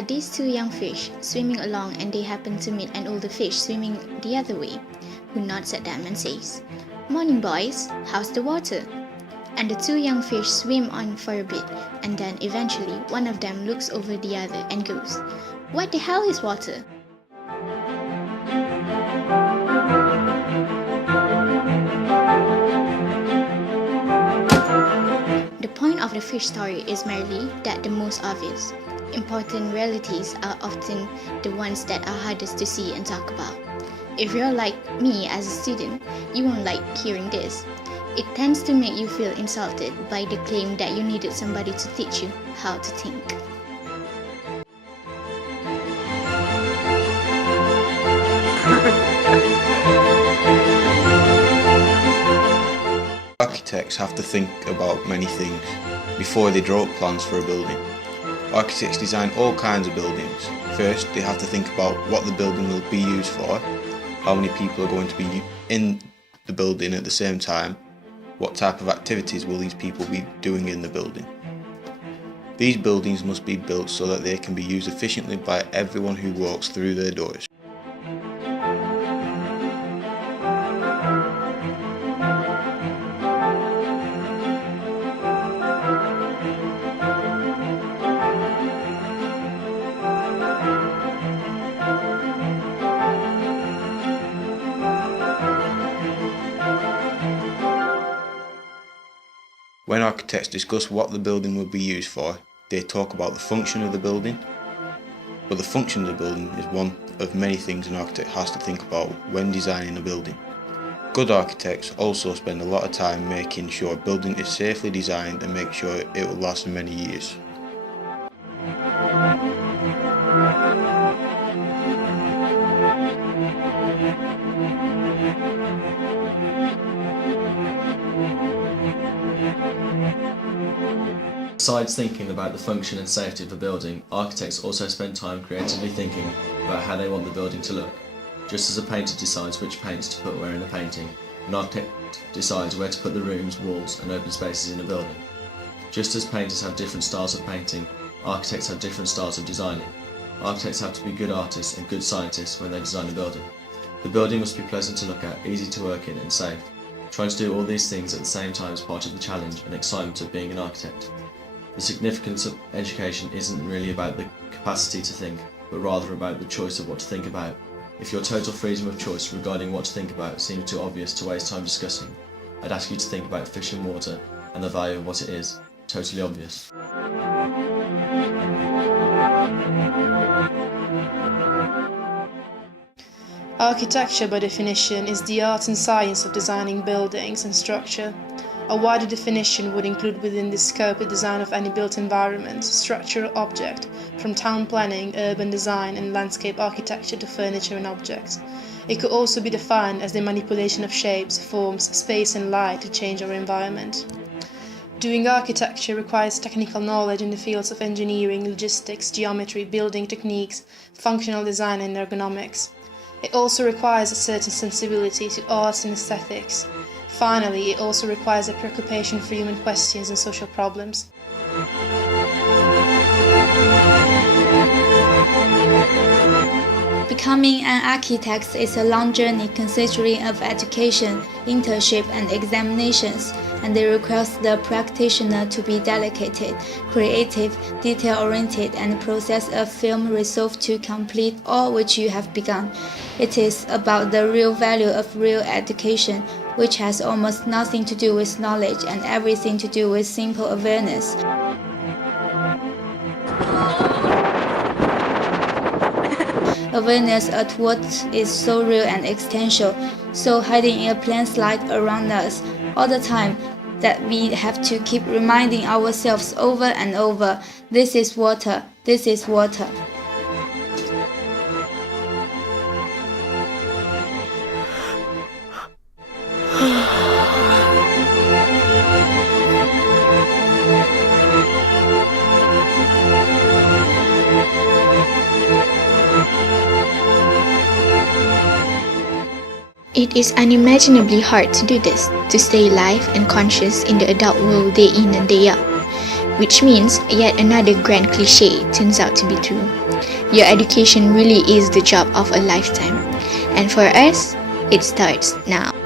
are these two young fish swimming along, and they happen to meet an older fish swimming the other way, who nods at them and says, "Morning, boys, how's the water?" And the two young fish swim on for a bit, and then eventually one of them looks over the other and goes, "What the hell is water?" The point of the fish story is merely that the most obvious, important realities are often the ones that are hardest to see and talk about. If you're like me as a student, you won't like hearing this. It tends to make you feel insulted by the claim that you needed somebody to teach you how to think. Architects have to think about many things before they draw up plans for a building. Architects design all kinds of buildings. First, they have to think about what the building will be used for, how many people are going to be in the building at the same time, what type of activities will these people be doing in the building. These buildings must be built so that they can be used efficiently by everyone who walks through their doors. When architects discuss what the building will be used for, they talk about the function of the building. But the function of the building is one of many things an architect has to think about when designing a building. Good architects also spend a lot of time making sure a building is safely designed and make sure it will last many years. Besides thinking about the function and safety of a building, architects also spend time creatively thinking about how they want the building to look. Just as a painter decides which paints to put where in a painting, an architect decides where to put the rooms, walls and open spaces in a building. Just as painters have different styles of painting, architects have different styles of designing. Architects have to be good artists and good scientists when they design a building. The building must be pleasant to look at, easy to work in and safe. Trying to do all these things at the same time is part of the challenge and excitement of being an architect. The significance of education isn't really about the capacity to think, but rather about the choice of what to think about. If your total freedom of choice regarding what to think about seems too obvious to waste time discussing, I'd ask you to think about fish and water and the value of what it is. Totally obvious. Architecture, by definition, is the art and science of designing buildings and structure. A wider definition would include within this scope the design of any built environment, structure or object, from town planning, urban design and landscape architecture to furniture and objects. It could also be defined as the manipulation of shapes, forms, space and light to change our environment. Doing architecture requires technical knowledge in the fields of engineering, logistics, geometry, building techniques, functional design and ergonomics. It also requires a certain sensibility to arts and aesthetics. Finally, it also requires a preoccupation for human questions and social problems. Becoming an architect is a long journey consisting of education, internship, and examinations, and it requires the practitioner to be dedicated, creative, detail-oriented, and possess a firm resolve to complete all which you have begun. It is about the real value of real education, which has almost nothing to do with knowledge and everything to do with simple awareness. Awareness of what is so real and existential, so hiding in a plain sight around us all the time, that we have to keep reminding ourselves over and over, this is water, this is water. It is unimaginably hard to do this, to stay alive and conscious in the adult world day in and day out, which means yet another grand cliché turns out to be true. Your education really is the job of a lifetime. And for us, it starts now.